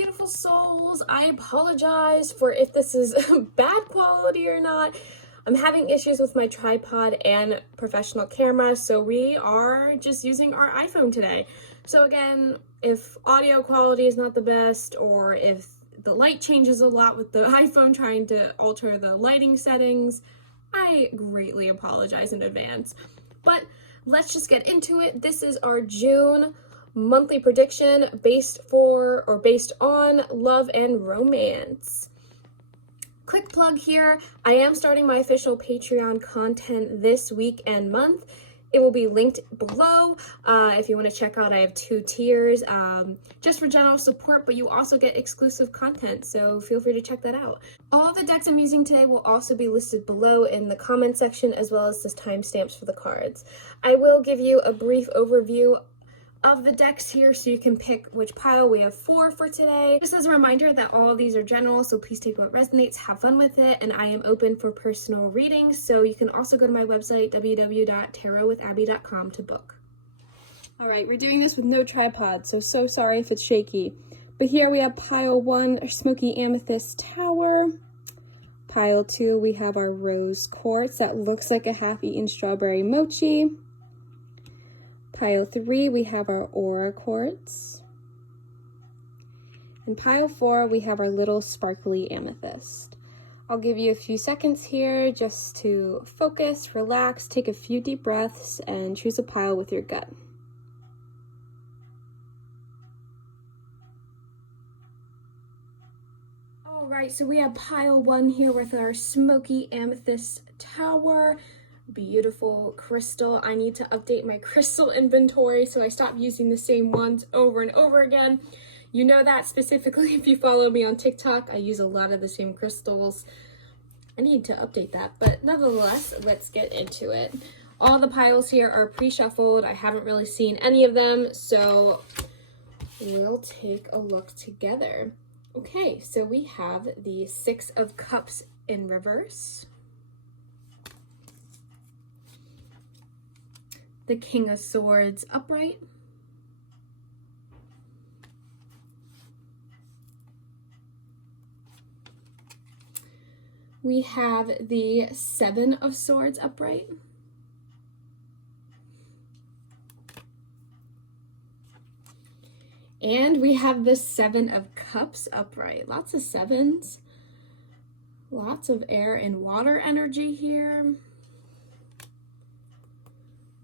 beautiful souls. I apologize for if this is bad quality or not. I'm having issues with my tripod and professional camera, so we are just using our iPhone today. So again, if audio quality is not the best, or if the light changes a lot with the iPhone trying to alter the lighting settings, I greatly apologize in advance. But let's just get into it. This is our June monthly prediction based on love and romance. Quick plug here, I am starting my official Patreon content this week and month. It will be linked below if you want to check out. I have 2 tiers just for general support, but you also get exclusive content, so feel free to check that out. All the decks I'm using today will also be listed below in the comment section, as well as the timestamps for the cards. I will give you a brief overview of the decks here so you can pick which pile. We have 4 for today. Just as a reminder that all of these are general, so please take what resonates, have fun with it, and I am open for personal readings, so you can also go to my website www.tarotwithabby.com to book. All right, we're doing this with no tripod, so sorry if it's shaky. But here we have pile 1, our Smoky Amethyst Tower. Pile 2, we have our Rose Quartz that looks like a half-eaten strawberry mochi. Pile 3, we have our Aura Quartz. And pile 4, we have our little sparkly amethyst. I'll give you a few seconds here just to focus, relax, take a few deep breaths, and choose a pile with your gut. All right, so we have pile 1 here with our Smoky Amethyst Tower. Beautiful crystal. I need to update my crystal inventory so I stop using the same ones over and over again. You know that specifically if you follow me on TikTok. I use a lot of the same crystals. I need to update that, but nonetheless, let's get into it. All the piles here are pre-shuffled. I haven't really seen any of them, so we'll take a look together. Okay, so we have the 6 of Cups in reverse, the King of Swords upright, we have the 7 of Swords upright, and we have the 7 of Cups upright. Lots of 7s, lots of air and water energy here.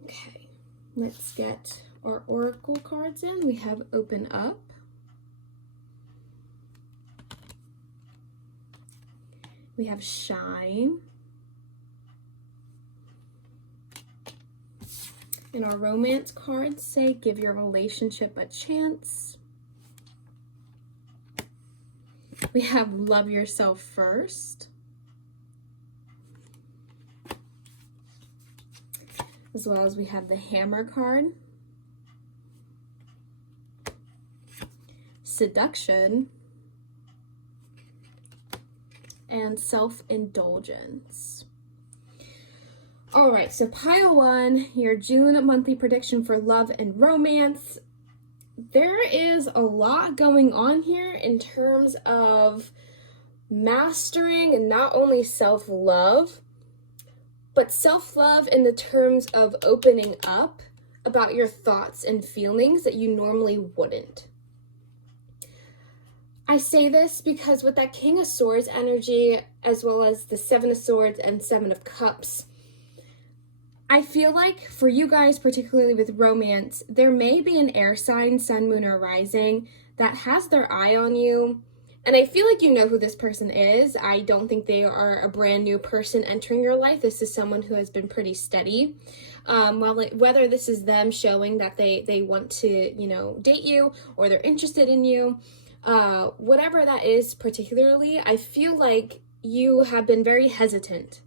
Okay, let's get our oracle cards in. We have Open Up, we have Shine, and our romance cards say Give Your Relationship a Chance. We have Love Yourself First, as well as we have the Hammer card, Seduction, and Self-Indulgence. All right, so pile 1, your June monthly prediction for love and romance. There is a lot going on here in terms of mastering not only self-love, but self-love in the terms of opening up about your thoughts and feelings that you normally wouldn't. I say this because with that King of Swords energy, as well as the 7 of Swords and 7 of Cups, I feel like for you guys, particularly with romance, there may be an air sign, sun, moon, or rising, that has their eye on you. And I feel like you know who this person is. I don't think they are a brand new person entering your life. This is someone who has been pretty steady. Whether this is them showing that they want to, date you, or they're interested in you, whatever that is particularly, I feel like you have been very hesitant.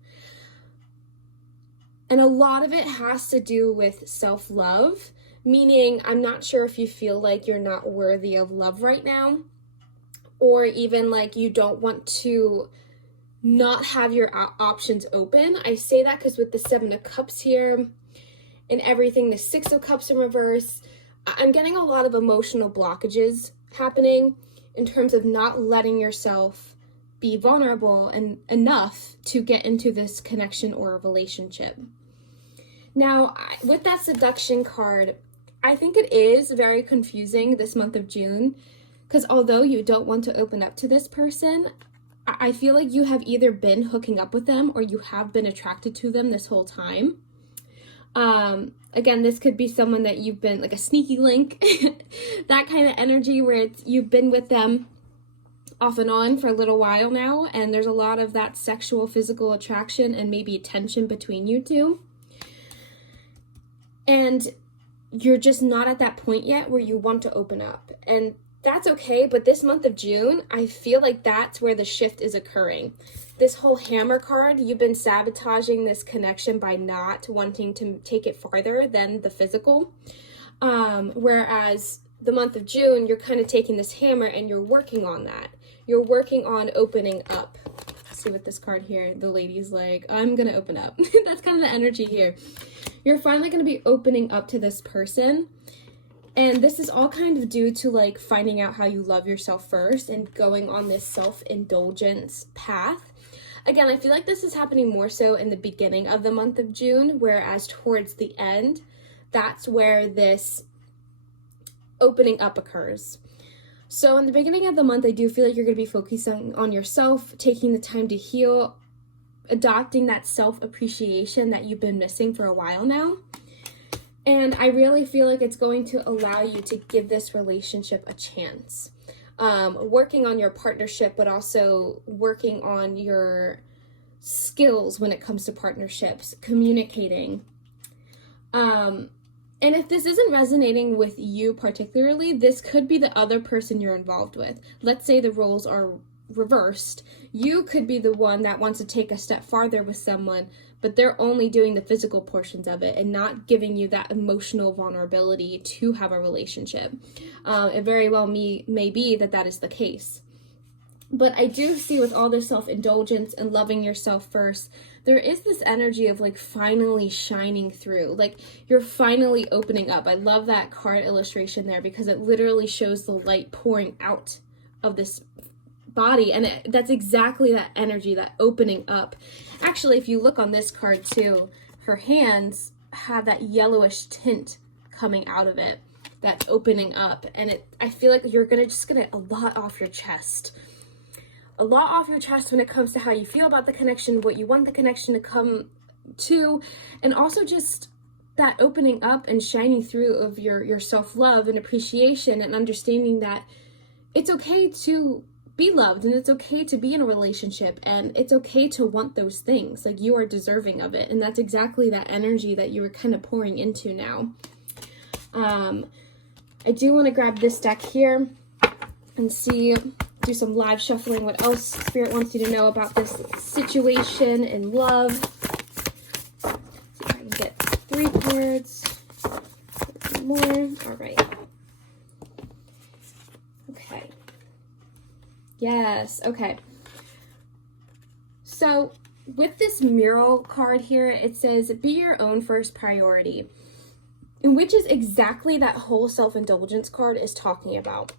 And a lot of it has to do with self-love, meaning I'm not sure if you feel like you're not worthy of love right now, or even like you don't want to not have your options open. I say that because with the 7 of Cups here and everything, the 6 of Cups in reverse, I'm getting a lot of emotional blockages happening. in terms of not letting yourself be vulnerable and enough to get into this connection or a relationship. Now, with that seduction card, I think it is very confusing this month of June, because although you don't want to open up to this person, I feel like you have either been hooking up with them or you have been attracted to them this whole time. Again, this could be someone that you've been like a sneaky link, that kind of energy where you've been with them off and on for a little while now, and there's a lot of that sexual, physical attraction and maybe tension between you two. And you're just not at that point yet where you want to open up. And that's okay, but this month of June, I feel like that's where the shift is occurring. This whole Hammer card, you've been sabotaging this connection by not wanting to take it farther than the physical. Whereas the month of June, you're kind of taking this hammer and you're working on that. You're working on opening up. See with this card here, the lady's like, I'm gonna open up. That's kind of the energy here. You're finally gonna be opening up to this person. And this is all kind of due to like finding out how you love yourself first and going on this self-indulgence path. Again, I feel like this is happening more so in the beginning of the month of June, whereas towards the end, that's where this opening up occurs. So in the beginning of the month, I do feel like you're going to be focusing on yourself, taking the time to heal, adopting that self-appreciation that you've been missing for a while now. And I really feel like it's going to allow you to give this relationship a chance. Working on your partnership, but also working on your skills when it comes to partnerships, communicating. And if this isn't resonating with you particularly, this could be the other person you're involved with. Let's say the roles are reversed. You could be the one that wants to take a step farther with someone, but they're only doing the physical portions of it and not giving you that emotional vulnerability to have a relationship. It very well may be that that is the case. But I do see with all this self-indulgence and loving yourself first, there is this energy of like finally shining through. Like you're finally opening up. I love that card illustration there because it literally shows the light pouring out of this body. And that's exactly that energy, that opening up. Actually, if you look on this card too, her hands have that yellowish tint coming out of it, that's opening up. And I feel like you're just gonna get a lot off your chest. A lot off your chest when it comes to how you feel about the connection, what you want the connection to come to, and also just that opening up and shining through of your self-love and appreciation and understanding that it's okay to be loved and it's okay to be in a relationship and it's okay to want those things. Like you are deserving of it. And that's exactly that energy that you were kind of pouring into now. I do want to grab this deck here and do some live shuffling, what else Spirit wants you to know about this situation and love. See if I can get 3 cards. More. All right. Okay. Yes. Okay. So with this mural card here, it says, be your own first priority, and which is exactly that whole self-indulgence card is talking about.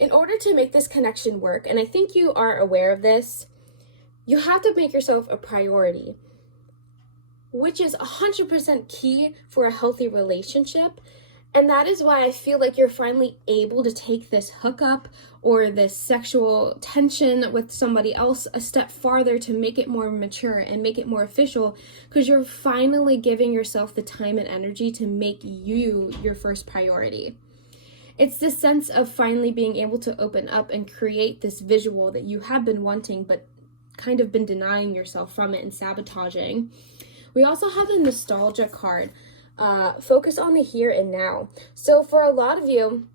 In order to make this connection work, and I think you are aware of this, you have to make yourself a priority, which is 100% key for a healthy relationship. And that is why I feel like you're finally able to take this hookup or this sexual tension with somebody else a step farther to make it more mature and make it more official, because you're finally giving yourself the time and energy to make you your first priority. It's this sense of finally being able to open up and create this visual that you have been wanting, but kind of been denying yourself from it and sabotaging. We also have the nostalgia card. Focus on the here and now. So for a lot of you,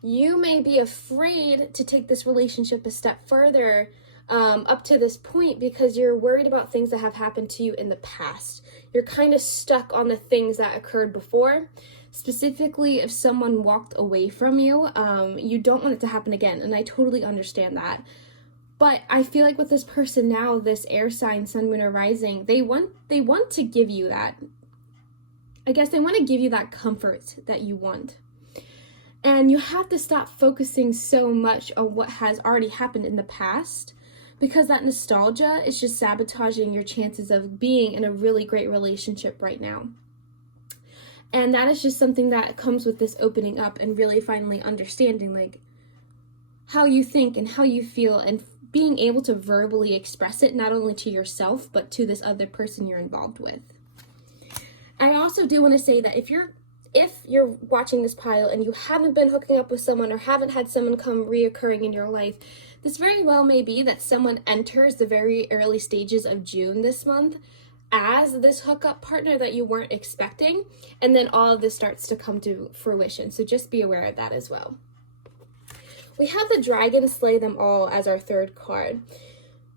you may be afraid to take this relationship a step further up to this point because you're worried about things that have happened to you in the past. You're kind of stuck on the things that occurred before. Specifically, if someone walked away from you, you don't want it to happen again. And I totally understand that. But I feel like with this person now, this air sign, sun, moon, or rising, they want to give you that. I guess they want to give you that comfort that you want. And you have to stop focusing so much on what has already happened in the past, because that nostalgia is just sabotaging your chances of being in a really great relationship right now. And that is just something that comes with this opening up and really finally understanding like how you think and how you feel, and being able to verbally express it, not only to yourself, but to this other person you're involved with. I also do want to say that if you're watching this pile and you haven't been hooking up with someone or haven't had someone come reoccurring in your life, this very well may be that someone enters the very early stages of June this month as this hookup partner that you weren't expecting, and then all of this starts to come to fruition. So just be aware of that as well. We have the Dragon Slay Them All as our third card.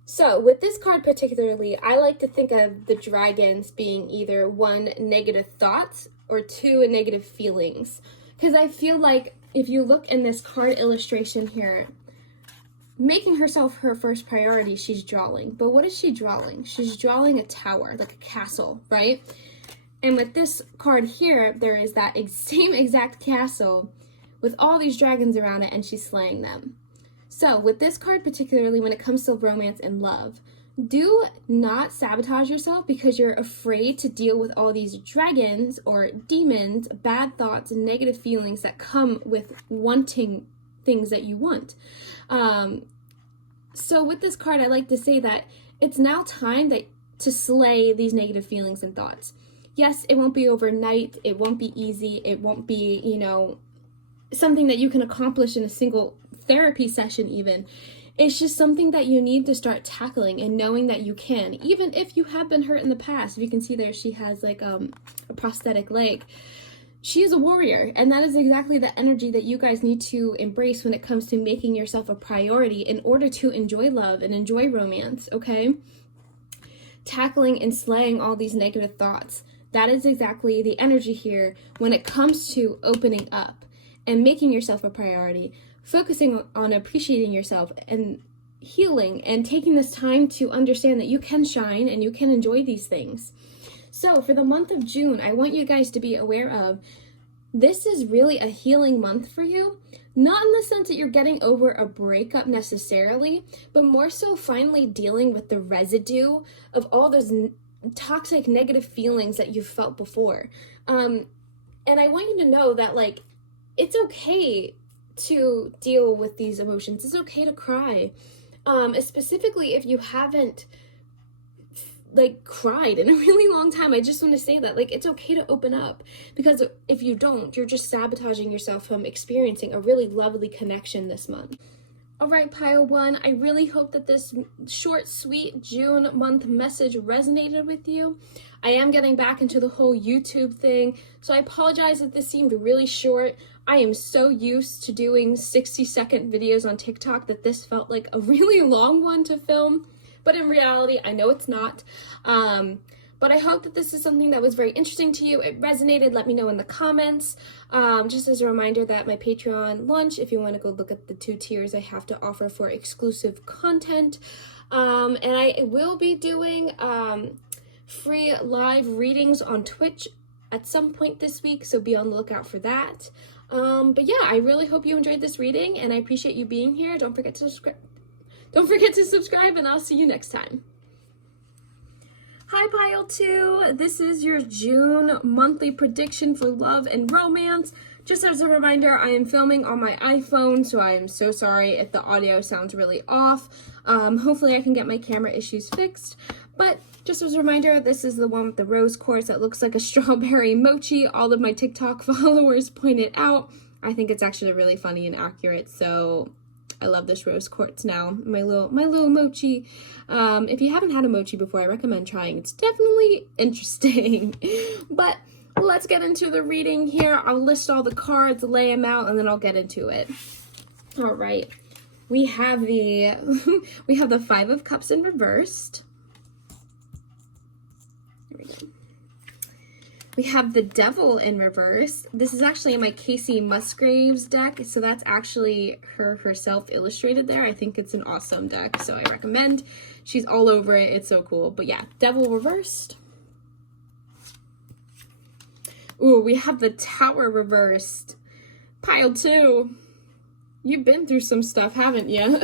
So with this card particularly, I like to think of the dragons being either 1, negative thoughts, or 2, negative feelings. Because I feel like if you look in this card illustration here, making herself her first priority, she's drawing. But what is she drawing? She's drawing a tower, like a castle, right? And with this card here, there is that same exact castle with all these dragons around it, and she's slaying them. So with this card particularly, when it comes to romance and love, do not sabotage yourself because you're afraid to deal with all these dragons or demons, bad thoughts, and negative feelings that come with wanting things that you want. So with this card, I like to say that it's now time to slay these negative feelings and thoughts. Yes, it won't be overnight. It won't be easy. It won't be, something that you can accomplish in a single therapy session even. It's just something that you need to start tackling and knowing that you can, even if you have been hurt in the past. If you can see there, she has like a prosthetic leg. She is a warrior, and that is exactly the energy that you guys need to embrace when it comes to making yourself a priority in order to enjoy love and enjoy romance, okay? Tackling and slaying all these negative thoughts. That is exactly the energy here when it comes to opening up and making yourself a priority, focusing on appreciating yourself and healing and taking this time to understand that you can shine and you can enjoy these things. So for the month of June, I want you guys to be aware of, this is really a healing month for you. Not in the sense that you're getting over a breakup necessarily, but more so finally dealing with the residue of all those toxic negative feelings that you've felt before. And I want you to know that it's okay to deal with these emotions. It's okay to cry. Specifically if you haven't cried in a really long time. I just want to say that it's okay to open up, because if you don't, you're just sabotaging yourself from experiencing a really lovely connection this month. All right, pile one, I really hope that this short, sweet June month message resonated with you. I am getting back into the whole YouTube thing, so I apologize if this seemed really short. I am so used to doing 60-second videos on TikTok that this felt like a really long one to film. But in reality, I know it's not. But I hope that this is something that was very interesting to you. It resonated. Let me know in the comments. Just as a reminder that my Patreon lunch, if you want to go look at the 2 tiers I have to offer for exclusive content. And I will be doing free live readings on Twitch at some point this week, so be on the lookout for that. But yeah, I really hope you enjoyed this reading, and I appreciate you being here. Don't forget to subscribe, and I'll see you next time. Hi, Pile 2. This is your June monthly prediction for love and romance. Just as a reminder, I am filming on my iPhone, so I am so sorry if the audio sounds really off. Hopefully I can get my camera issues fixed. But just as a reminder, this is the one with the rose quartz that looks like a strawberry mochi. All of my TikTok followers point it out. I think it's actually really funny and accurate, so I love this rose quartz now. My little mochi. If you haven't had a mochi before, I recommend trying. It's definitely interesting. But let's get into the reading here. I'll list all the cards, lay them out, and then I'll get into it. All right. We have the 5 of Cups in reversed. There we go. We have the Devil in reverse. This is actually in my Kacey Musgraves deck, so that's actually her herself illustrated there. I think it's an awesome deck, so I recommend. She's all over it. It's so cool. But yeah, Devil reversed. Ooh, we have the Tower reversed. Pile 2. You've been through some stuff, haven't you?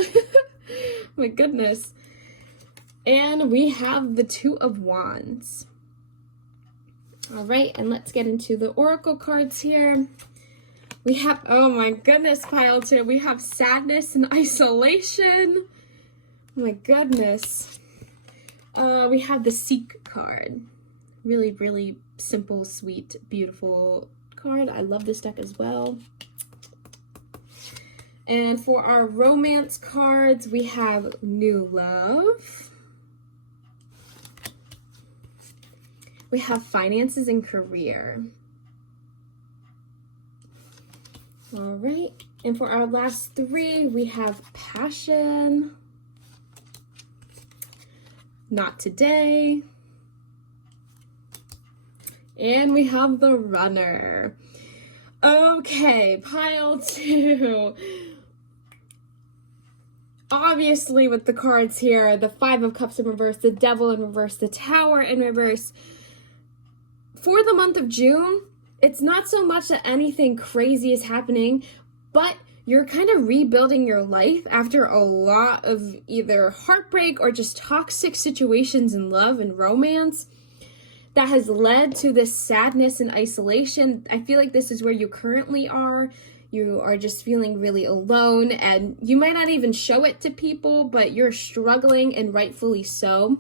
My goodness. And we have the Two of Wands. All right, and let's get into the oracle cards here. We have, oh my goodness, pile 2. We have sadness and isolation. Oh my goodness. We have the Seek card. Really, really simple, sweet, beautiful card. I love this deck as well. And for our romance cards, we have New Love. We have Finances and Career. All right. And for our last 3, we have Passion. Not Today. And we have the Runner. Okay, pile 2. Obviously, with the cards here, the 5 of Cups in reverse, the Devil in reverse, the Tower in reverse. For the month of June, it's not so much that anything crazy is happening, but you're kind of rebuilding your life after a lot of either heartbreak or just toxic situations in love and romance that has led to this sadness and isolation. I feel like this is where you currently are. You are just feeling really alone, and you might not even show it to people, but you're struggling, and rightfully so.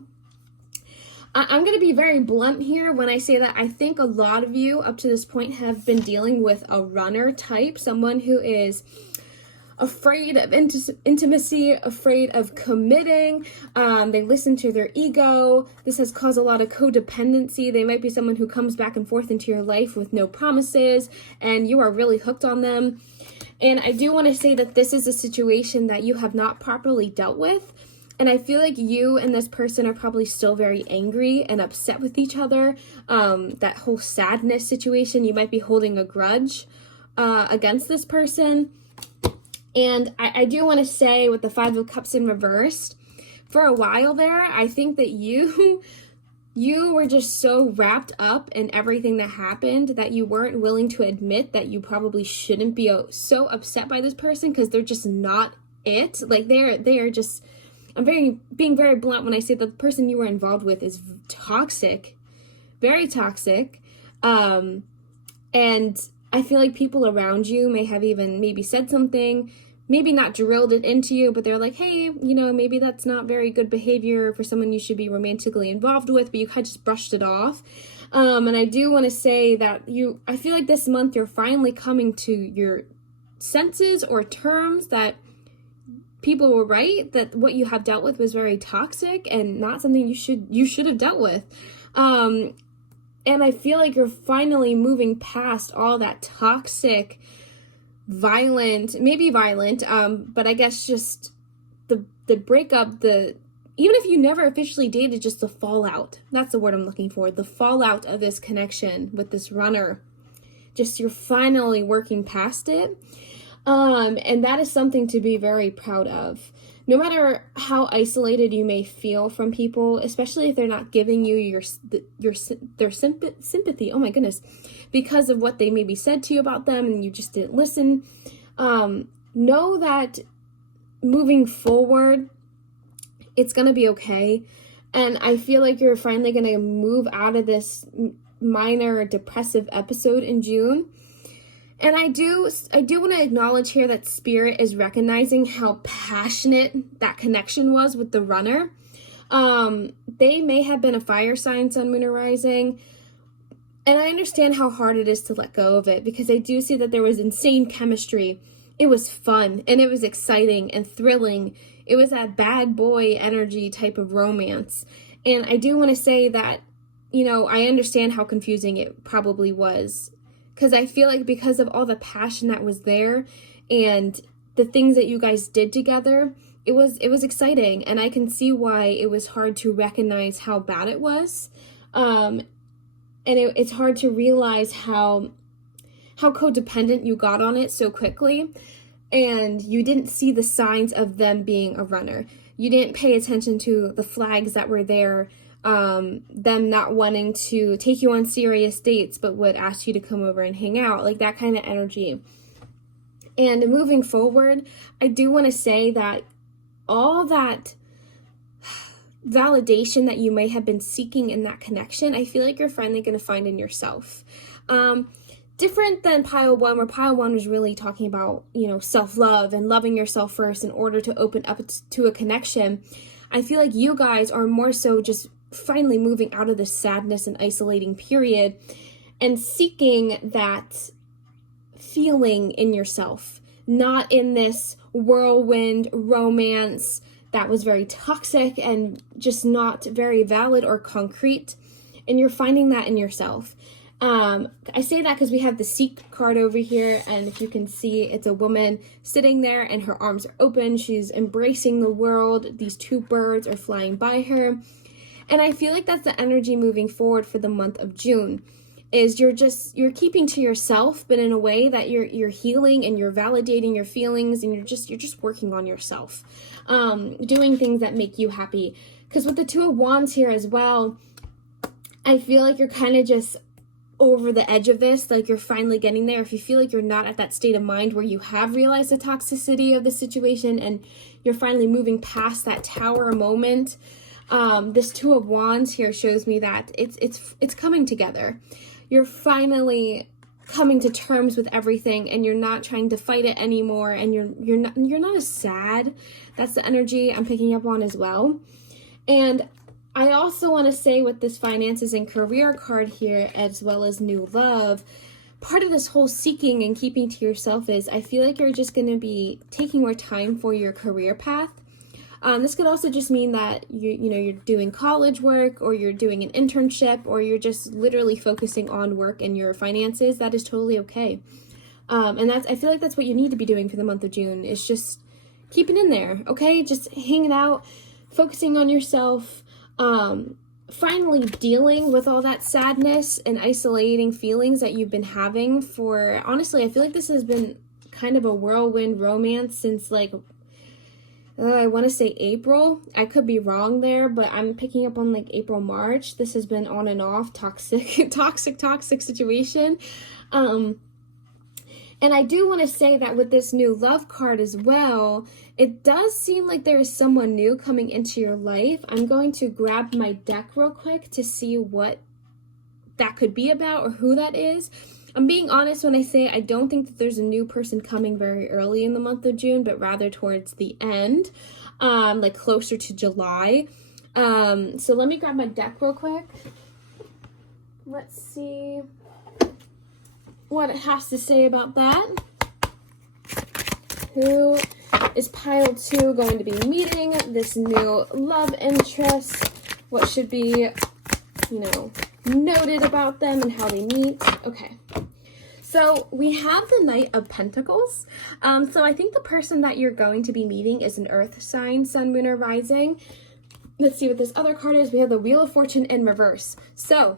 I'm going to be very blunt here when I say that I think a lot of you up to this point have been dealing with a runner type, someone who is afraid of intimacy, afraid of committing. They listen to their ego. This has caused a lot of codependency. They might be someone who comes back and forth into your life with no promises, and you are really hooked on them. And I do want to say that this is a situation that you have not properly dealt with. And I feel like you and this person are probably still very angry and upset with each other. That whole sadness situation, you might be holding a grudge against this person. And I do want to say with the 5 of Cups in reverse, for a while there, I think that you were just so wrapped up in everything that happened that you weren't willing to admit that you probably shouldn't be so upset by this person, because they're just not it. Like they are just, I'm being very blunt when I say that the person you were involved with is toxic, very toxic. And I feel like people around you may have even maybe said something, maybe not drilled it into you, but they're like, hey, maybe that's not very good behavior for someone you should be romantically involved with, but you kind of just brushed it off. And I do want to say that I feel like this month you're finally coming to your senses or terms that people were right, that what you have dealt with was very toxic and not something you should have dealt with. And I feel like you're finally moving past all that toxic, violent, but I guess just the breakup, even if you never officially dated, just the fallout. That's the word I'm looking for. The fallout of this connection with this runner. Just you're finally working past it. And that is something to be very proud of. No matter how isolated you may feel from people, especially if they're not giving you their sympathy, oh my goodness, because of what they maybe said to you about them and you just didn't listen, know that moving forward, it's going to be okay. And I feel like you're finally going to move out of this minor depressive episode in June. And I do want to acknowledge here that Spirit is recognizing how passionate that connection was with the runner. They may have been a fire sign, sun, moon, or rising. And I understand how hard it is to let go of it, because I do see that there was insane chemistry. It was fun and it was exciting and thrilling. It was that bad boy energy type of romance. And I do want to say that, I understand how confusing it probably was. Because I feel like because of all the passion that was there and the things that you guys did together, it was exciting. And I can see why it was hard to recognize how bad it was. And it's hard to realize how codependent you got on it so quickly. And you didn't see the signs of them being a runner. You didn't pay attention to the flags that were there. Them not wanting to take you on serious dates, but would ask you to come over and hang out, like that kind of energy. And moving forward, I do want to say that all that validation that you may have been seeking in that connection, I feel like you're finally going to find in yourself. Different than pile one, where pile one was really talking about, self-love and loving yourself first in order to open up to a connection. I feel like you guys are more so just finally moving out of this sadness and isolating period and seeking that feeling in yourself, not in this whirlwind romance that was very toxic and just not very valid or concrete. And you're finding that in yourself. I say that because we have the Seek card over here, and if you can see, it's a woman sitting there and her arms are open. She's embracing the world. These two birds are flying by her. And I feel like that's the energy moving forward for the month of June, is you're keeping to yourself, but in a way that you're healing and you're validating your feelings, and you're just working on yourself, doing things that make you happy. Because with the Two of Wands here as well, I feel like you're kind of just over the edge of this, like you're finally getting there. If you feel like you're not at that state of mind where you have realized the toxicity of the situation and you're finally moving past that tower moment, this Two of Wands here shows me that it's coming together. You're finally coming to terms with everything, and you're not trying to fight it anymore, and you're not as sad. That's the energy I'm picking up on as well. And I also want to say with this finances and career card here, as well as new love, part of this whole seeking and keeping to yourself is I feel like you're just going to be taking more time for your career path. This could also just mean that you're doing college work, or you're doing an internship, or you're just literally focusing on work and your finances. That is totally okay. And I feel like that's what you need to be doing for the month of June, is just keeping in there, okay? Just hanging out, focusing on yourself, finally dealing with all that sadness and isolating feelings that you've been having for, honestly, I feel like this has been kind of a whirlwind romance since I want to say April. I could be wrong there, but I'm picking up on April, March. This has been on and off, toxic situation. And I do want to say that with this new love card as well, it does seem like there is someone new coming into your life. I'm going to grab my deck real quick to see what that could be about or who that is. I'm being honest when I say I don't think that there's a new person coming very early in the month of June, but rather towards the end, closer to July. So let me grab my deck real quick. Let's see what it has to say about that. Who is pile 2 going to be meeting this new love interest? What should be, noted about them and how they meet? Okay. So we have the Knight of Pentacles. So I think the person that you're going to be meeting is an earth sign, sun, moon, or rising. Let's see what this other card is. We have the Wheel of Fortune in reverse. So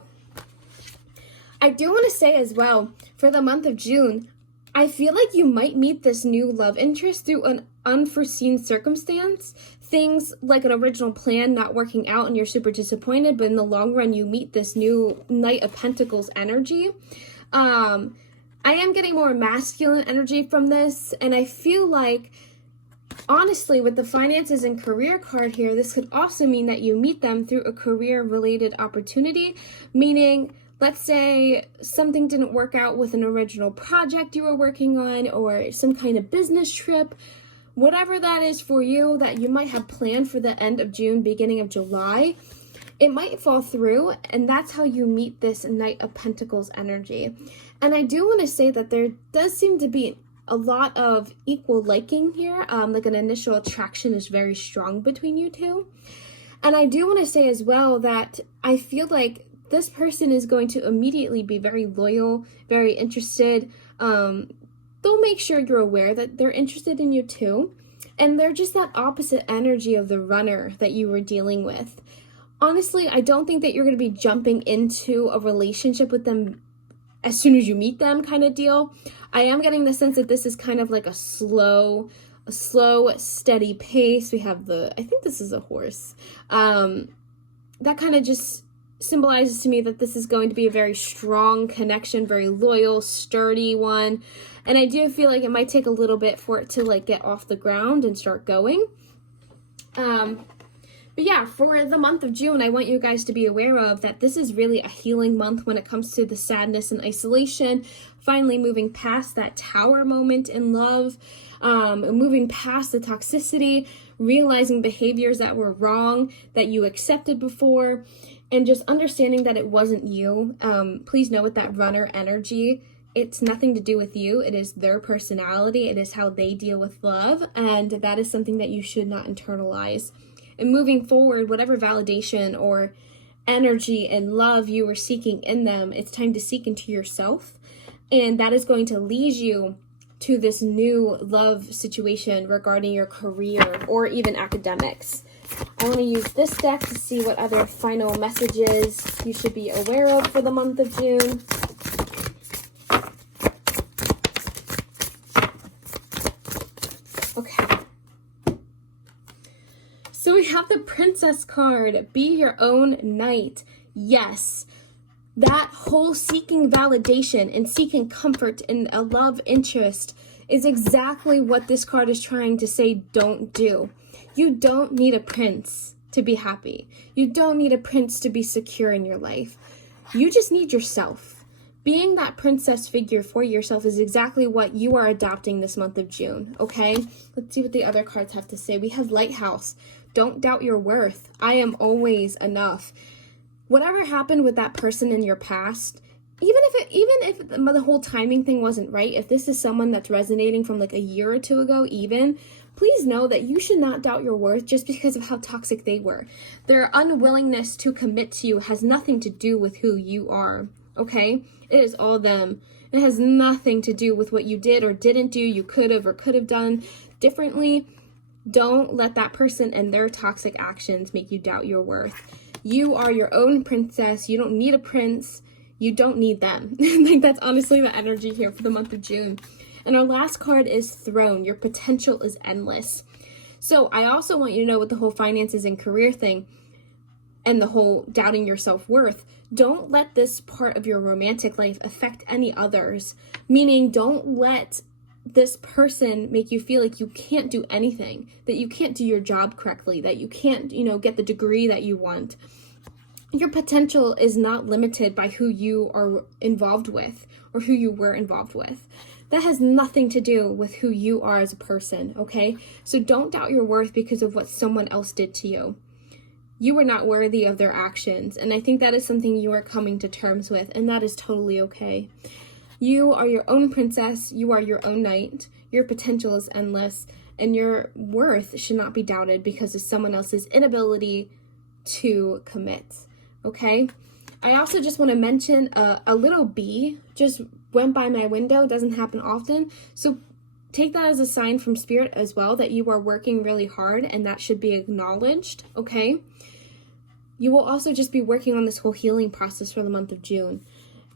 I do want to say as well, for the month of June, I feel like you might meet this new love interest through an unforeseen circumstance. Things like an original plan not working out and you're super disappointed, but in the long run, you meet this new Knight of Pentacles energy. I am getting more masculine energy from this, and I feel like, honestly, with the finances and career card here, this could also mean that you meet them through a career-related opportunity, meaning, let's say something didn't work out with an original project you were working on, or some kind of business trip, whatever that is for you that you might have planned for the end of June, beginning of July, it might fall through, and that's how you meet this Knight of Pentacles energy. And I do want to say that there does seem to be a lot of equal liking here, an initial attraction is very strong between you two. And I do want to say as well that I feel like this person is going to immediately be very loyal, very interested. They'll make sure you're aware that they're interested in you too. And they're just that opposite energy of the runner that you were dealing with. Honestly, I don't think that you're going to be jumping into a relationship with them as soon as you meet them kind of deal. I am getting the sense that this is kind of like a slow, steady pace. We have I think this is a horse. That kind of just symbolizes to me that this is going to be a very strong connection, very loyal, sturdy one. And I do feel like it might take a little bit for it to like get off the ground and start going. But yeah, for the month of June, I want you guys to be aware of that this is really a healing month when it comes to the sadness and isolation, finally moving past that tower moment in love, moving past the toxicity, realizing behaviors that were wrong, that you accepted before, and just understanding that it wasn't you. Please know with that runner energy, it's nothing to do with you. It is their personality. It is how they deal with love. And that is something that you should not internalize. And moving forward, whatever validation or energy and love you were seeking in them, it's time to seek into yourself. And that is going to lead you to this new love situation regarding your career or even academics. I want to use this deck to see what other final messages you should be aware of for the month of June. Okay. So we have the Princess card. Be your own knight. Yes. That whole seeking validation and seeking comfort in a love interest is exactly what this card is trying to say don't do. You don't need a prince to be happy. You don't need a prince to be secure in your life. You just need yourself. Being that princess figure for yourself is exactly what you are adopting this month of June, okay? Let's see what the other cards have to say. We have Lighthouse. Don't doubt your worth. I am always enough. Whatever happened with that person in your past, even if the whole timing thing wasn't right, if this is someone that's resonating from like a year or two ago even, please know that you should not doubt your worth just because of how toxic they were. Their unwillingness to commit to you has nothing to do with who you are, okay? It is all them. It has nothing to do with what you did or didn't do, you could have done differently. Don't let that person and their toxic actions make you doubt your worth. You are your own princess. You don't need a prince. You don't need them. I think that's honestly the energy here for the month of June. And our last card is Throne. Your potential is endless. So I also want you to know with the whole finances and career thing and the whole doubting your self-worth, don't let this part of your romantic life affect any others. Meaning don't let this person make you feel like you can't do anything, that you can't do your job correctly, that you can't, get the degree that you want. Your potential is not limited by who you are involved with or who you were involved with. That has nothing to do with who you are as a person, okay? So don't doubt your worth because of what someone else did to you. You were not worthy of their actions, and I think that is something you are coming to terms with, and that is totally okay. You are your own princess, you are your own knight, your potential is endless, and your worth should not be doubted because of someone else's inability to commit, okay? I also just want to mention a little bee just went by my window, doesn't happen often, so take that as a sign from Spirit as well that you are working really hard and that should be acknowledged, okay? You will also just be working on this whole healing process for the month of June.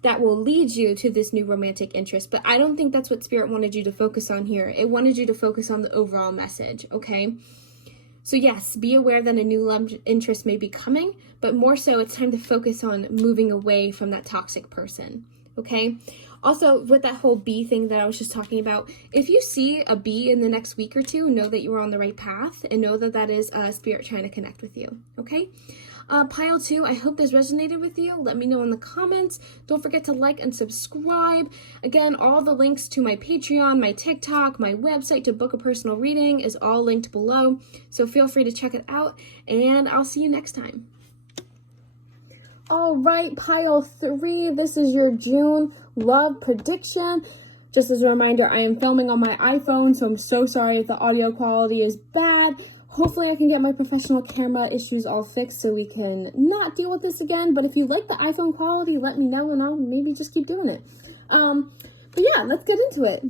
That will lead you to this new romantic interest. But I don't think that's what Spirit wanted you to focus on here. It wanted you to focus on the overall message, okay? So yes, be aware that a new love interest may be coming, but more so it's time to focus on moving away from that toxic person, okay? Also, with that whole bee thing that I was just talking about, if you see a bee in the next week or two, know that you are on the right path and know that that is Spirit trying to connect with you, okay? Pile 2, I hope this resonated with you. Let me know in the comments. Don't forget to like and subscribe. Again, all the links to my Patreon, my TikTok, my website to book a personal reading is all linked below. So feel free to check it out, and I'll see you next time. All right, pile 3, this is your June love prediction. Just as a reminder, I am filming on my iPhone, so I'm so sorry if the audio quality is bad. Hopefully I can get my professional camera issues all fixed so we can not deal with this again. But if you like the iPhone quality, let me know and I'll maybe just keep doing it. But yeah, let's get into it.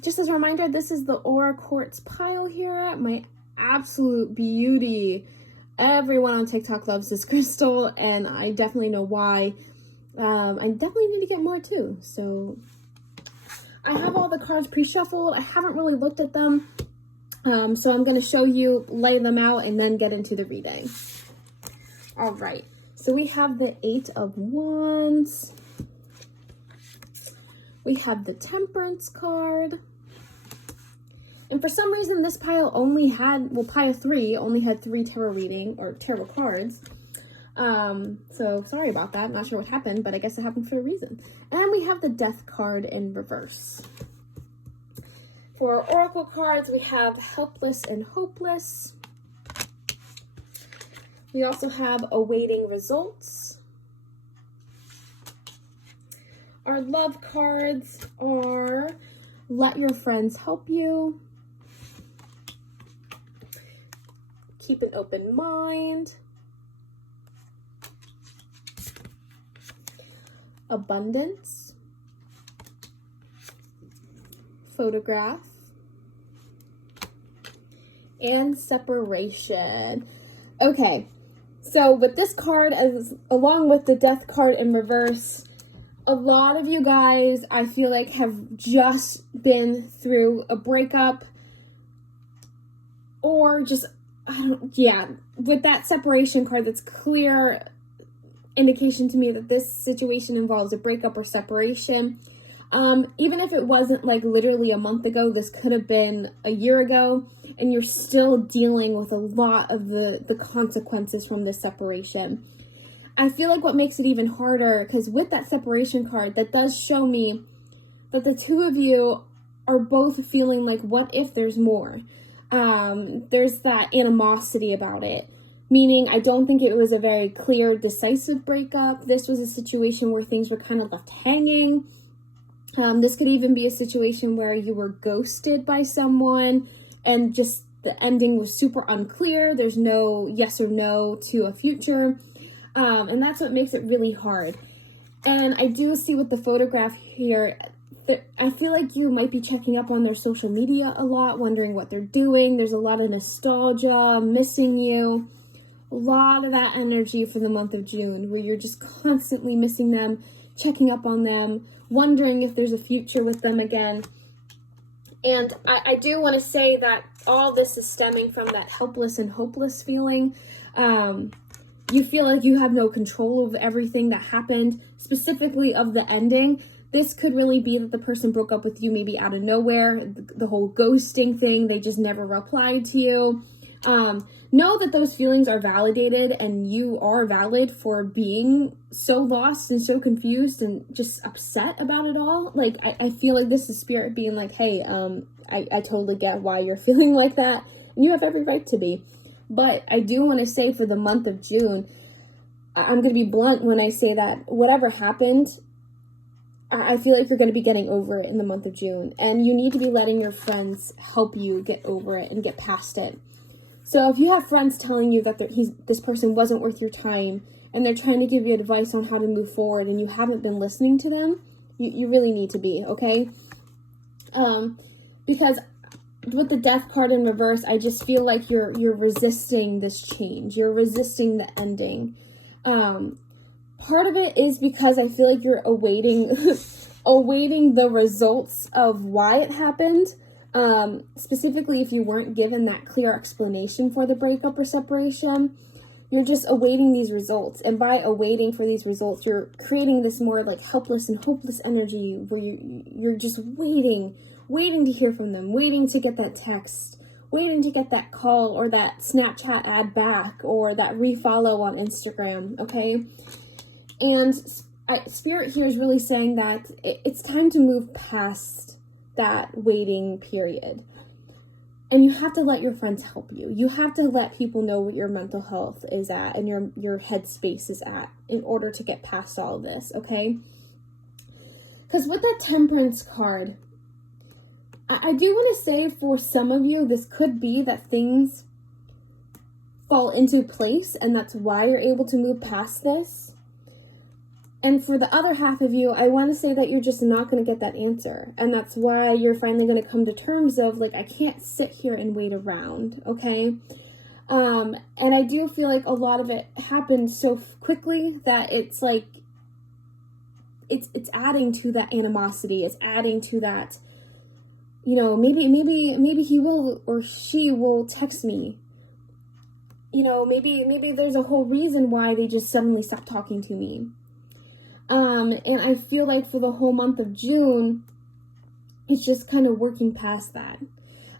Just as a reminder, this is the Aura Quartz pile here. My absolute beauty. Everyone on TikTok loves this crystal and I definitely know why. I definitely need to get more too. So I have all the cards pre-shuffled. I haven't really looked at them. So I'm going to show you, lay them out, and then get into the reading. All right. So we have the Eight of Wands. We have the Temperance card. And for some reason, this pile only had, well, pile 3 only had 3 tarot cards. So sorry about that. Not sure what happened, but I guess it happened for a reason. And we have the Death card in reverse. For oracle cards, we have Helpless and Hopeless. We also have Awaiting Results. Our love cards are Let Your Friends Help You. Keep an Open Mind. Abundance. Photograph. And Separation. Okay, so with this card, along with the Death card in reverse, a lot of you guys, I feel like, have just been through a breakup, or just, with that separation card, that's clear indication to me that this situation involves a breakup or separation. Even if it wasn't like literally a month ago, this could have been a year ago, and you're still dealing with a lot of the consequences from this separation. I feel like what makes it even harder, because with that separation card, that does show me that the two of you are both feeling like, what if there's more? There's that animosity about it. Meaning, I don't think it was a very clear, decisive breakup. This was a situation where things were kind of left hanging. This could even be a situation where you were ghosted by someone and just the ending was super unclear. There's no yes or no to a future. And that's what makes it really hard. And I do see with the photograph here, I feel like you might be checking up on their social media a lot, wondering what they're doing. There's a lot of nostalgia, missing you. A lot of that energy for the month of June, where you're just constantly missing them, checking up on them, wondering if there's a future with them again. And I do want to say that all this is stemming from that helpless and hopeless feeling. You feel like you have no control of everything that happened, specifically of the ending. This could really be that the person broke up with you maybe out of nowhere. The whole ghosting thing, they just never replied to you. Know that those feelings are validated, and you are valid for being so lost and so confused and just upset about it all. Like, I feel like this is spirit being like, hey, I totally get why you're feeling like that, and you have every right to be. But I do want to say, for the month of June, I'm going to be blunt when I say that whatever happened, I feel like you're going to be getting over it in the month of June, and you need to be letting your friends help you get over it and get past it. So if you have friends telling you that this person wasn't worth your time, and they're trying to give you advice on how to move forward, and you haven't been listening to them, you really need to be, okay? Because with the Death card in reverse, I just feel like you're resisting this change. You're resisting the ending. Part of it is because I feel like you're awaiting the results of why it happened. Specifically, if you weren't given that clear explanation for the breakup or separation, you're just awaiting these results. And by awaiting for these results, you're creating this more like helpless and hopeless energy where you're just waiting to hear from them, waiting to get that text, waiting to get that call or that Snapchat ad back or that refollow on Instagram, okay? And Spirit here is really saying that it's time to move past that waiting period. And you have to let your friends help you. You have to let people know what your mental health is at and your headspace is at in order to get past all of this, okay? Because with that Temperance card, I do want to say, for some of you, this could be that things fall into place and that's why you're able to move past this. And for the other half of you, I want to say that you're just not going to get that answer. And that's why you're finally going to come to terms of, like, I can't sit here and wait around, okay? And I do feel like a lot of it happened so quickly that it's like, it's adding to that animosity. It's adding to that, you know, maybe he will or she will text me maybe there's a whole reason why they just suddenly stopped talking to me. And I feel like for the whole month of June, it's just kind of working past that.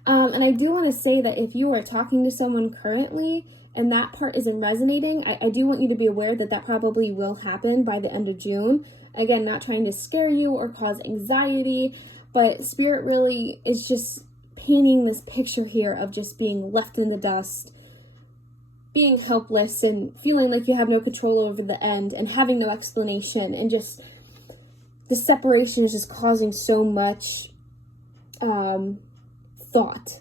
And I do want to say that if you are talking to someone currently and that part isn't resonating, I do want you to be aware that that probably will happen by the end of June. Again, not trying to scare you or cause anxiety, but Spirit really is just painting this picture here of just being left in the dust, being helpless and feeling like you have no control over the end and having no explanation, and just the separation is just causing so much thought.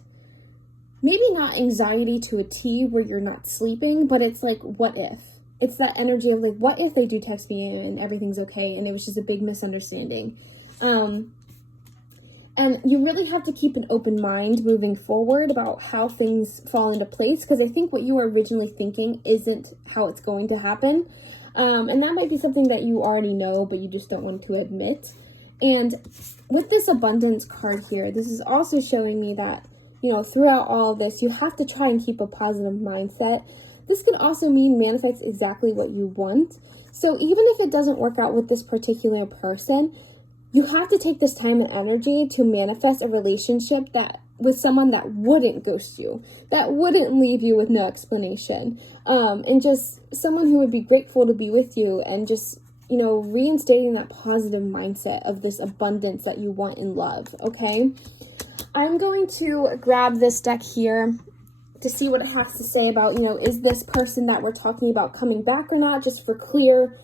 Maybe not anxiety to a T where you're not sleeping, but it's like, what if? It's that energy of like, what if they do text me and everything's okay and it was just a big misunderstanding? And you really have to keep an open mind moving forward about how things fall into place, because I think what you were originally thinking isn't how it's going to happen. And that might be something that you already know, but you just don't want to admit. And with this abundance card here, this is also showing me that, throughout all of this, you have to try and keep a positive mindset. This could also mean manifest exactly what you want. So even if it doesn't work out with this particular person, you have to take this time and energy to manifest a relationship that with someone that wouldn't ghost you, that wouldn't leave you with no explanation, and just someone who would be grateful to be with you, and just, reinstating that positive mindset of this abundance that you want in love, okay? I'm going to grab this deck here to see what it has to say about, is this person that we're talking about coming back or not, just for clear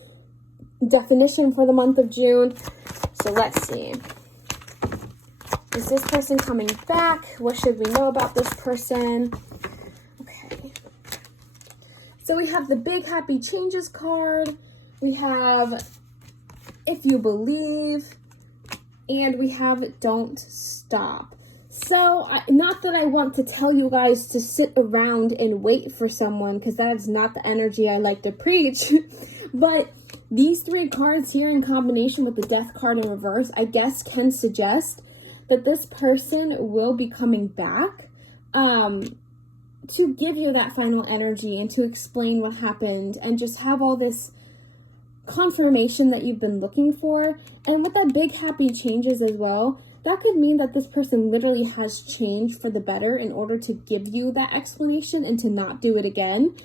definition for the month of June. So let's see. Is this person coming back? What should we know about this person? Okay. So we have the Big Happy Changes card. We have If You Believe. And we have Don't Stop. So, not that I want to tell you guys to sit around and wait for someone, because that's not the energy I like to preach. But these three cards here in combination with the Death card in reverse, I guess can suggest that this person will be coming back to give you that final energy and to explain what happened and just have all this confirmation that you've been looking for. And with that Big Happy Changes as well, that could mean that this person literally has changed for the better in order to give you that explanation and to not do it again.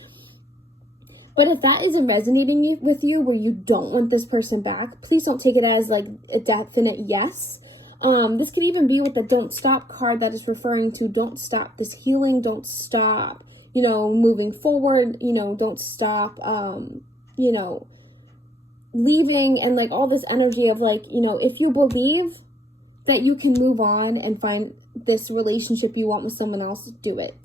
But if that isn't resonating with you, where you don't want this person back, please don't take it as like a definite yes. This could even be with the Don't Stop card that is referring to don't stop this healing, don't stop, moving forward, don't stop, leaving, and like all this energy of like, if you believe that you can move on and find this relationship you want with someone else, do it.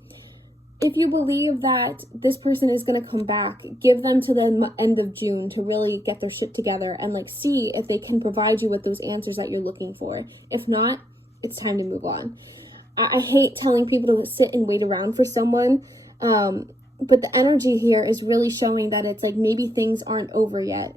If you believe that this person is going to come back, give them to the end of June to really get their shit together and like see if they can provide you with those answers that you're looking for. If not, it's time to move on. I hate telling people to sit and wait around for someone, but the energy here is really showing that it's like maybe things aren't over yet.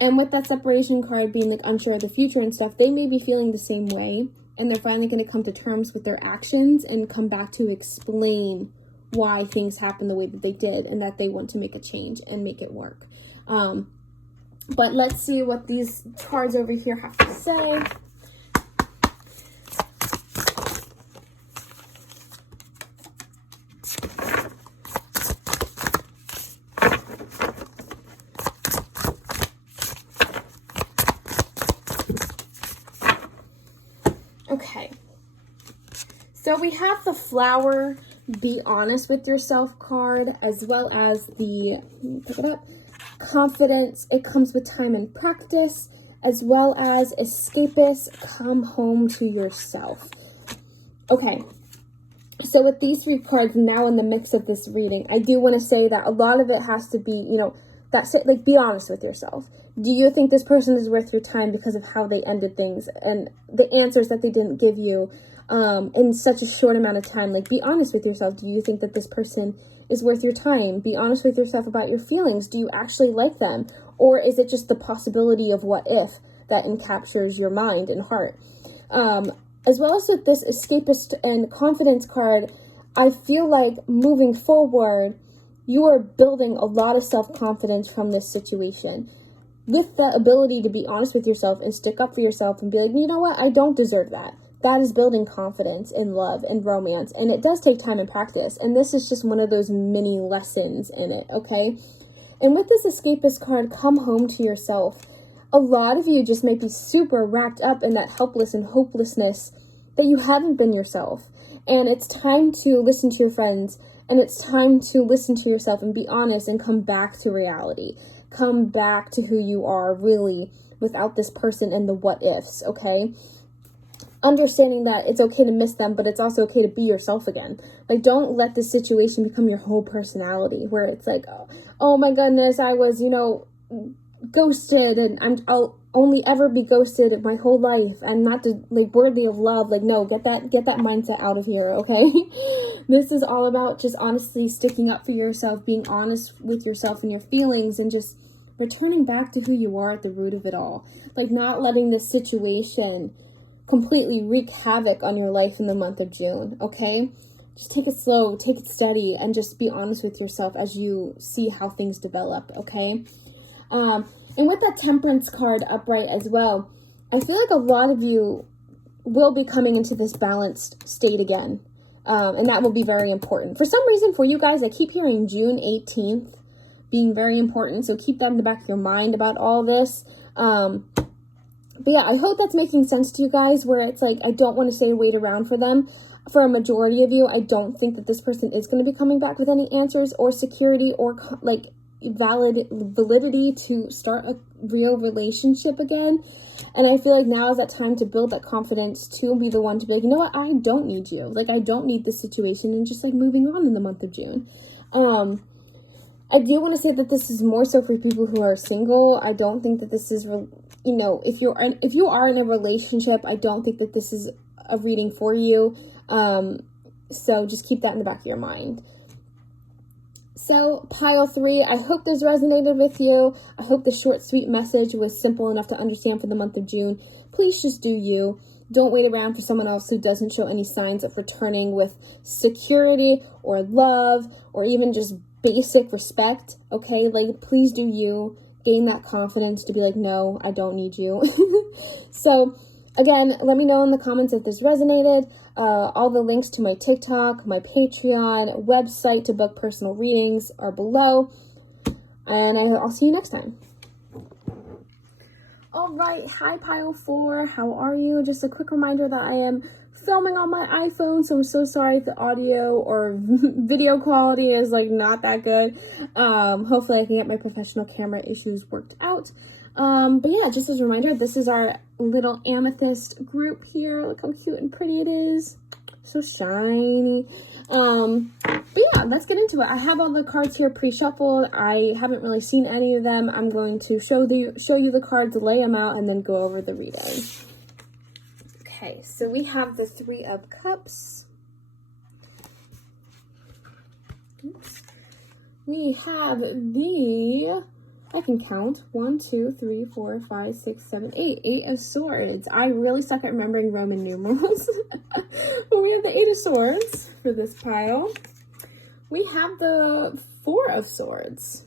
And with that separation card being like unsure of the future and stuff, they may be feeling the same way, and they're finally going to come to terms with their actions and come back to explain why things happen the way that they did, and that they want to make a change and make it work. But let's see what these cards over here have to say. Okay, so we have the Flower, Be Honest with Yourself card, as well as the, pick it up, Confidence, It Comes with Time and Practice, as well as Escapist, Come Home to Yourself. Okay, so with these three cards now in the mix of this reading, I do want to say that a lot of it has to be, that's it, like, be honest with yourself. Do you think this person is worth your time because of how they ended things and the answers that they didn't give you in such a short amount of time? Like, be honest with yourself. Do you think that this person is worth your time? Be honest with yourself about your feelings. Do you actually like them? Or is it just the possibility of what if that encaptures your mind and heart? As well as with this Escapist and Confidence card, I feel like moving forward, you are building a lot of self-confidence from this situation. With the ability to be honest with yourself and stick up for yourself and be like, you know what, I don't deserve that. That is building confidence in love and romance. And it does take time and practice. And this is just one of those mini lessons in it, okay? And with this escapist card, come home to yourself. A lot of you just might be super wrapped up in that helpless and hopelessness that you haven't been yourself. And it's time to listen to your friends. And it's time to listen to yourself and be honest and come back to reality. Come back to who you are really without this person and the what ifs, okay? Understanding that it's okay to miss them, but it's also okay to be yourself again. Like, don't let this situation become your whole personality where it's like, oh my goodness, I was, ghosted and I'll only ever be ghosted my whole life and not worthy of love. Like, no, get that mindset out of here, okay? This is all about just honestly sticking up for yourself, being honest with yourself and your feelings, and just returning back to who you are at the root of it all. Like, not letting this situation completely wreak havoc on your life in the month of June, okay? Just take it slow, take it steady, and just be honest with yourself as you see how things develop, okay? And with that Temperance card upright as well, I feel like a lot of you will be coming into this balanced state again, and that will be very important. For some reason, for you guys, I keep hearing June 18th being very important, so keep that in the back of your mind about all this. But yeah, I hope that's making sense to you guys, where it's like, I don't want to say wait around for them. For a majority of you, I don't think that this person is going to be coming back with any answers or security or validity to start a real relationship again. And I feel like now is that time to build that confidence to be the one to be like, you know what, I don't need you. Like, I don't need this situation, and just like moving on in the month of June. I do want to say that this is more so for people who are single. I don't think that this is, if you are in a relationship, I don't think that this is a reading for you. So just keep that in the back of your mind. So pile 3, I hope this resonated with you. I hope the short, sweet message was simple enough to understand for the month of June. Please just do you. Don't wait around for someone else who doesn't show any signs of returning with security or love or even just basic respect, okay? Like, please do you. Gain that confidence to be like, no, I don't need you. So again, let me know in the comments if this resonated. All the links to my TikTok, my Patreon, website to book personal readings are below. And I'll see you next time. All right, hi Pile 4, how are you? Just a quick reminder that I am filming on my iPhone, so I'm so sorry if the audio or video quality is like not that good. Hopefully I can get my professional camera issues worked out. But yeah, just as a reminder, this is our little amethyst group here. Look how cute and pretty it is. So shiny. But yeah, let's get into it. I have all the cards here pre-shuffled. I haven't really seen any of them. I'm going to show you the cards, lay them out, and then go over the reading. Okay, so we have the 3 of Cups. Oops. We have I can count, 1, 2, 3, 4, 5, 6, 7, 8. 8 of Swords. I really suck at remembering Roman numerals. But we have the 8 of Swords for this pile. We have the 4 of Swords.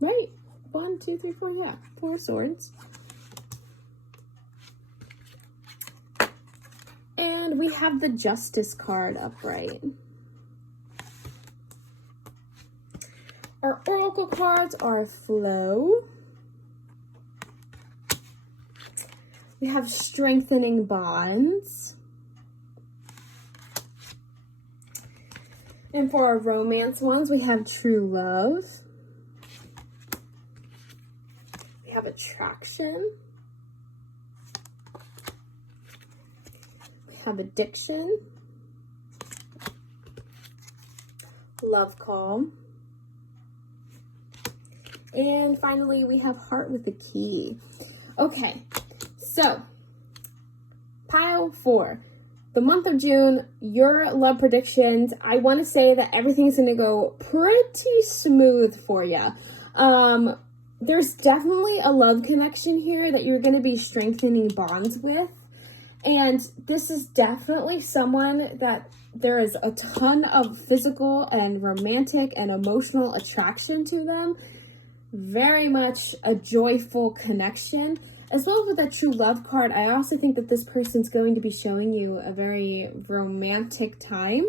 Right? 1, 2, 3, 4, yeah. 4 swords. And we have the Justice card upright. Our oracle cards are Flow. We have Strengthening Bonds. And for our romance ones, we have True Love. We have Attraction. We have Addiction. Love Call. And finally, we have Heart with a Key. Okay, so pile 4. The month of June, your love predictions. I want to say that everything's going to go pretty smooth for you. There's definitely a love connection here that you're going to be strengthening bonds with. And this is definitely someone that there is a ton of physical and romantic and emotional attraction to them. Very much a joyful connection. As well as with that true love card, I also think that this person's going to be showing you a very romantic time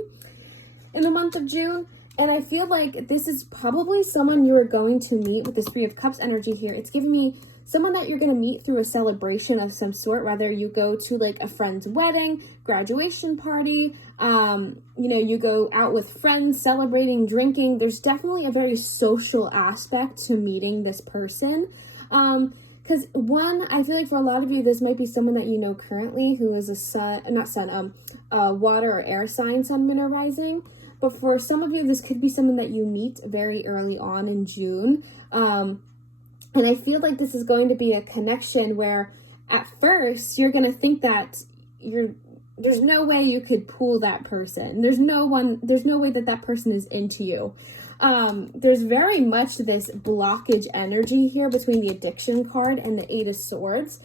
in the month of June. And I feel like this is probably someone you are going to meet with this Three of Cups energy here. It's giving me someone that you're going to meet through a celebration of some sort, whether you go to like a friend's wedding, graduation party, you go out with friends, celebrating, drinking. There's definitely a very social aspect to meeting this person. Because I feel like for a lot of you, this might be someone that you know currently who is a water or air sign, sun, moon, or rising. But for some of you, this could be someone that you meet very early on in June. And I feel like this is going to be a connection where at first you're going to think that there's no way you could pull that person. There's no way that person is into you. There's very much this blockage energy here between the addiction card and the Eight of Swords,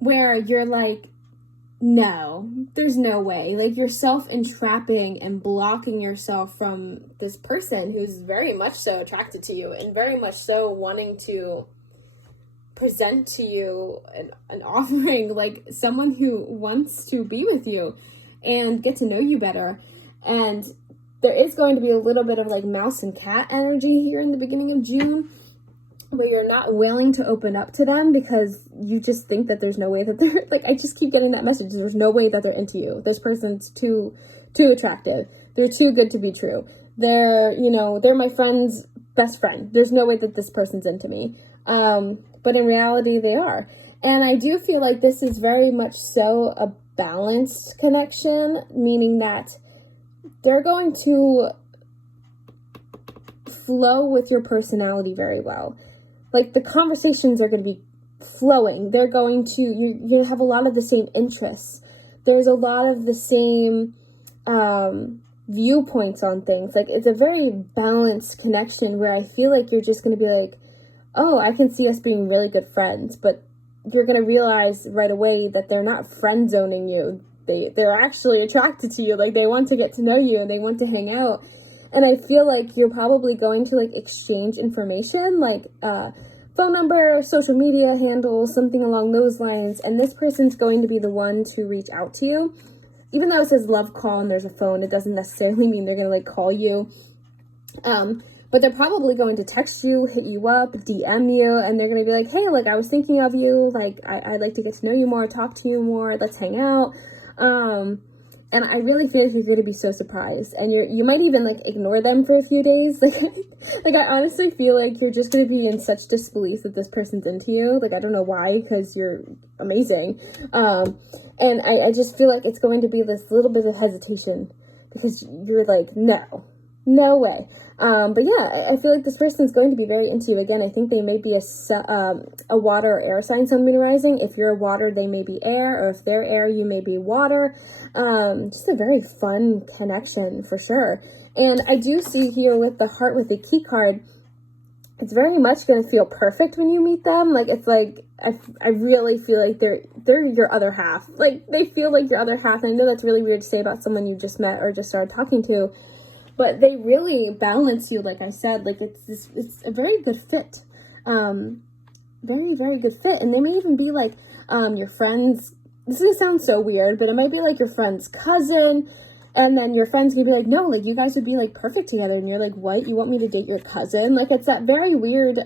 where you're like, no, there's no way. Like, you're self-entrapping and blocking yourself from this person who's very much so attracted to you and very much so wanting to present to you an offering, like someone who wants to be with you and get to know you better. And there is going to be a little bit of like mouse and cat energy here in the beginning of June, where you're not willing to open up to them because you just think that there's no way that they're, like, I just keep getting that message. There's no way that they're into you. This person's too attractive. They're too good to be true. They're my friend's best friend. There's no way that this person's into me. But in reality, they are. And I do feel like this is very much so a balanced connection, meaning that they're going to flow with your personality very well. Like, the conversations are going to be flowing. You're going to have a lot of the same interests. There's a lot of the same viewpoints on things. Like, it's a very balanced connection where I feel like you're just going to be like, oh, I can see us being really good friends, but you're going to realize right away that they're not friend zoning you. They're actually attracted to you. Like, they want to get to know you and they want to hang out. And I feel like you're probably going to like exchange information, like phone number, social media handles, something along those lines. And this person's going to be the one to reach out to you. Even though it says love call and there's a phone, it doesn't necessarily mean they're going to like call you. But they're probably going to text you, hit you up, DM you, and they're going to be like, hey, like, I was thinking of you. Like, I'd like to get to know you more, talk to you more. Let's hang out. And I really feel like you're going to be so surprised. And you might even like ignore them for a few days. Like, I honestly feel like you're just going to be in such disbelief that this person's into you. Like, I don't know why, because you're amazing. And I just feel like it's going to be this little bit of hesitation because you're like, no way. But yeah, I feel like this person's going to be very into you. Again, I think they may be a water or air sign, sun, moon, rising. If you're water, they may be air, or if they're air, you may be water. Just a very fun connection for sure. And I do see here with the heart with the key card, it's very much going to feel perfect when you meet them. Like, it's like, I really feel like they're your other half. Like, they feel like your other half. And I know that's really weird to say about someone you just met or just started talking to, but they really balance you, like I said. Like, it's a very good fit. Very, very good fit. And they may even be like your friend's, this is gonna sound so weird, but it might be like your friend's cousin, and then your friend's gonna be like, no, like, you guys would be like perfect together. And you're like, what? You want me to date your cousin? Like, it's that very weird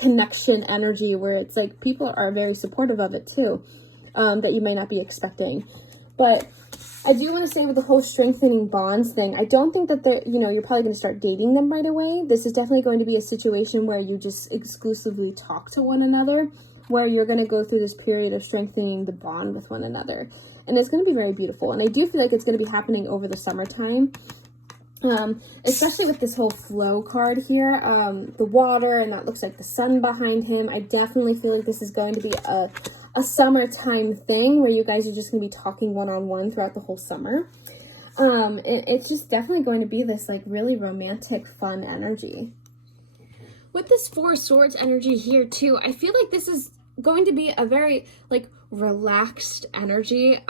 connection energy where it's like people are very supportive of it too, that you may not be expecting. But I do want to say with the whole strengthening bonds thing, I don't think that you're probably going to start dating them right away. This is definitely going to be a situation where you just exclusively talk to one another, where you're going to go through this period of strengthening the bond with one another. And it's going to be very beautiful. And I do feel like it's going to be happening over the summertime. Especially with this whole flow card here, the water, and that looks like the sun behind him. I definitely feel like this is going to be a summertime thing where you guys are just going to be talking one-on-one throughout the whole summer. It's just definitely going to be this like really romantic, fun energy. With this Four of Swords energy here too, I feel like this is going to be a very like relaxed energy.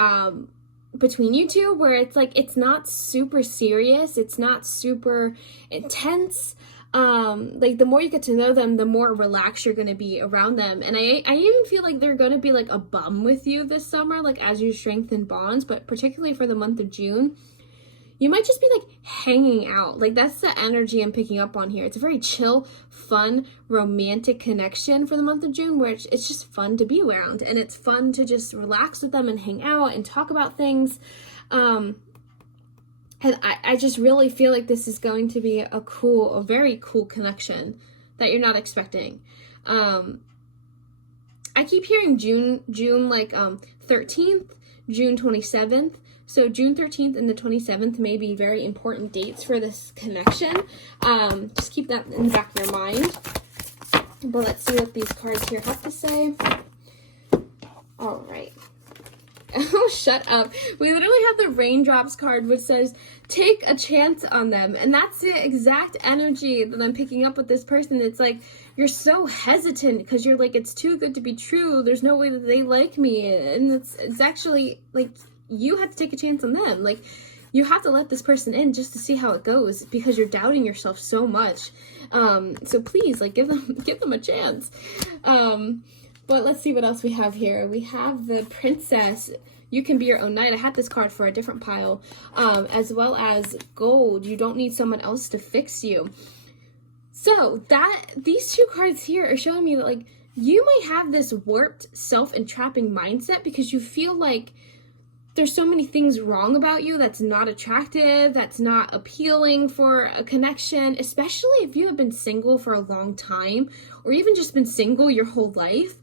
between you two, where it's like it's not super serious, it's not super intense. Like the more you get to know them, the more relaxed you're gonna be around them. And I even feel like they're gonna be like a bum with you this summer, like as you strengthen bonds, but particularly for the month of June, you might just be like hanging out. Like that's the energy I'm picking up on here. It's a very chill, fun, romantic connection for the month of June, where it's just fun to be around, and it's fun to just relax with them and hang out and talk about things. And I just really feel like this is going to be a very cool connection that you're not expecting. I keep hearing June like 13th, June 27th. So June 13th and the 27th may be very important dates for this connection. Just keep that in the back of your mind. But let's see what these cards here have to say. All right. Oh, shut up. We literally have the raindrops card, which says, take a chance on them. And that's the exact energy that I'm picking up with this person. It's like, you're so hesitant because you're like, it's too good to be true. There's no way that they like me. And it's actually like, you have to take a chance on them. Like, you have to let this person in just to see how it goes, because you're doubting yourself so much. So please, like, give them a chance. But let's see what else we have here. We have the Princess. You can be your own knight. I had this card for a different pile. As well as Gold. You don't need someone else to fix you. So these two cards here are showing me that, like, you might have this warped, self-entrapping mindset because you feel like there's so many things wrong about you that's not attractive, that's not appealing for a connection, especially if you have been single for a long time, or even just been single your whole life.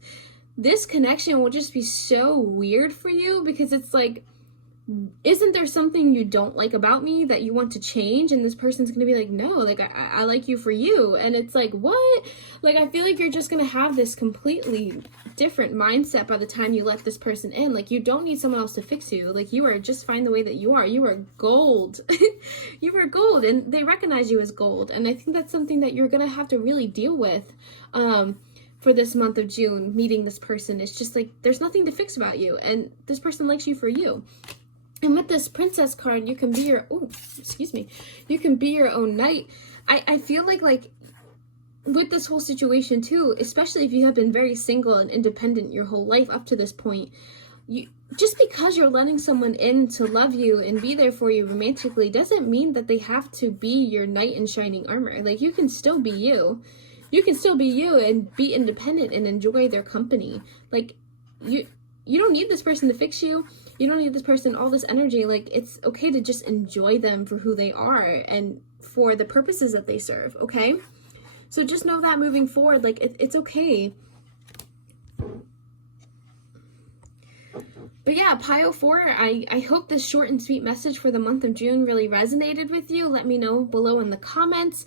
This connection will just be so weird for you because it's like, isn't there something you don't like about me that you want to change? And this person's gonna be like, no, like I like you for you. And it's like, what? Like, I feel like you're just gonna have this completely different mindset by the time you let this person in. Like, you don't need someone else to fix you. Like, you are just fine the way that you are. You are gold. You are gold, and they recognize you as gold. And I think that's something that you're gonna have to really deal with for this month of June, meeting this person. It's just like, there's nothing to fix about you, and this person likes you for you. And with this Princess card, you can be your, you can be your own knight. I feel like with this whole situation too, especially if you have been very single and independent your whole life up to this point, just because you're letting someone in to love you and be there for you romantically doesn't mean that they have to be your knight in shining armor. Like, you can still be you. You can still be you and be independent and enjoy their company. Like, you don't need this person to fix you. You don't need this person, all this energy. Like, it's okay to just enjoy them for who they are and for the purposes that they serve, okay? So just know that moving forward, like, it's okay. But yeah, Pile 4, I hope this short and sweet message for the month of June really resonated with you. Let me know below in the comments.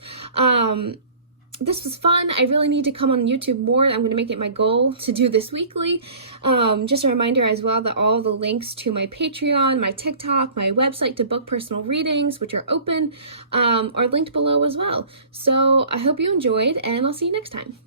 This was fun. I really need to come on YouTube more. I'm going to make it my goal to do this weekly. Just a reminder as well that all the links to my Patreon, my TikTok, my website to book personal readings, which are open, are linked below as well. So I hope you enjoyed, and I'll see you next time.